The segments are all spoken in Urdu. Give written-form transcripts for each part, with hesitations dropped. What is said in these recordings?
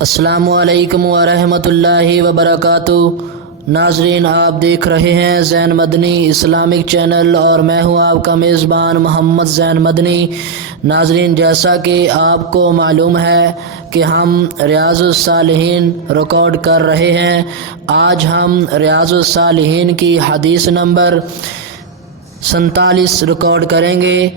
السلام علیکم ورحمۃ اللہ وبرکاتہ۔ ناظرین، آپ دیکھ رہے ہیں زین مدنی اسلامک چینل اور میں ہوں آپ کا میزبان محمد زین مدنی۔ ناظرین، جیسا کہ آپ کو معلوم ہے کہ ہم ریاض الصالحین ریکارڈ کر رہے ہیں۔ آج ہم ریاض الصالحین کی حدیث نمبر 47 ریکارڈ کریں گے۔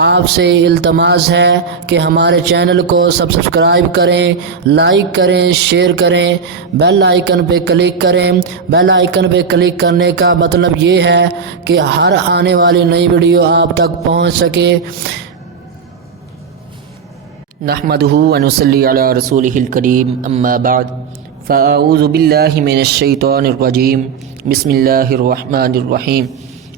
آپ سے التماس ہے کہ ہمارے چینل کو سبسکرائب کریں، لائک کریں، شیئر کریں، بیل آئیکن پہ کلک کریں۔ بیل آئیکن پہ کلک کرنے کا مطلب یہ ہے کہ ہر آنے والی نئی ویڈیو آپ تک پہنچ سکے۔ نحمدہ ونصلی علی رسولہ الکریم، اما بعد فاعوذ باللہ من الشیطان الرجیم، بسم اللہ الرحمن الرحیم۔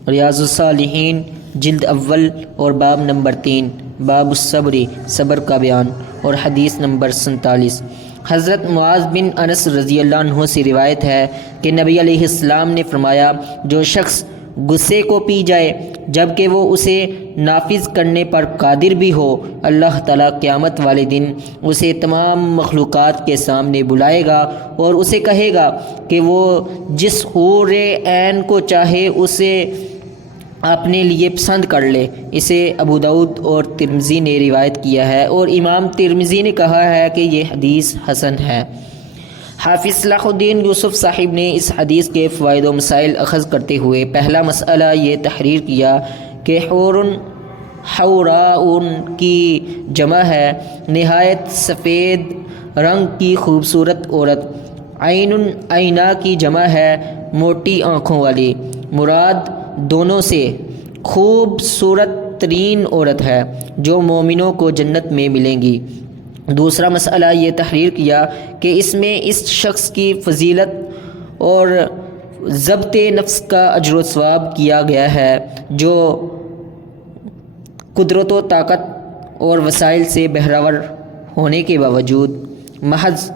ریاض الصالحین جلد اول اور باب نمبر 3، باب الصبر، صبر کا بیان، اور حدیث نمبر 47۔ حضرت معاذ بن انس رضی اللہ عنہ سے روایت ہے کہ نبی علیہ السلام نے فرمایا، جو شخص غصے کو پی جائے جبکہ وہ اسے نافذ کرنے پر قادر بھی ہو، اللہ تعالیٰ قیامت والے دن اسے تمام مخلوقات کے سامنے بلائے گا اور اسے کہے گا کہ وہ جس حور عین کو چاہے اسے اپنے لیے پسند کر لے۔ اسے ابو داؤد اور ترمذی نے روایت کیا ہے، اور امام ترمذی نے کہا ہے کہ یہ حدیث حسن ہے۔ حافظ صلاح الدین یوسف صاحب نے اس حدیث کے فوائد و مسائل اخذ کرتے ہوئے پہلا مسئلہ یہ تحریر کیا کہ حوراء کی جمع ہے نہایت سفید رنگ کی خوبصورت عورت۔ عینا کی جمع ہے موٹی آنکھوں والی۔ مراد دونوں سے خوبصورت ترین عورت ہے جو مومنوں کو جنت میں ملیں گی۔ دوسرا مسئلہ یہ تحریر کیا کہ اس میں اس شخص کی فضیلت اور ضبط نفس کا اجر و ثواب کیا گیا ہے جو قدرت و طاقت اور وسائل سے بہرور ہونے کے باوجود محض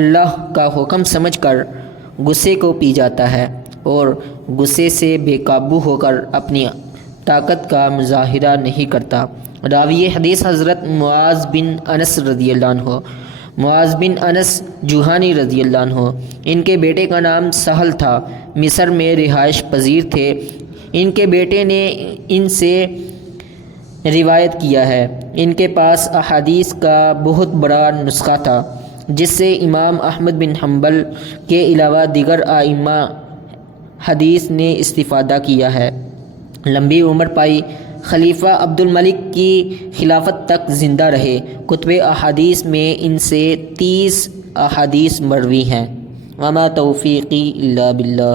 اللہ کا حکم سمجھ کر غصے کو پی جاتا ہے اور غصے سے بے قابو ہو کر اپنی طاقت کا مظاہرہ نہیں کرتا۔ راوی حدیث حضرت معاذ بن انس رضی اللہ عنہ۔ معاذ بن انس جوہانی رضی اللہ عنہ، ان کے بیٹے کا نام سہل تھا، مصر میں رہائش پذیر تھے۔ ان کے بیٹے نے ان سے روایت کیا ہے۔ ان کے پاس احادیث کا بہت بڑا نسخہ تھا جس سے امام احمد بن حنبل کے علاوہ دیگر ائمہ حدیث نے استفادہ کیا ہے۔ لمبی عمر پائی، خلیفہ عبد الملک کی خلافت تک زندہ رہے۔ کتب احادیث میں ان سے 30 احادیث مروی ہیں۔ وما توفیقی الا باللہ۔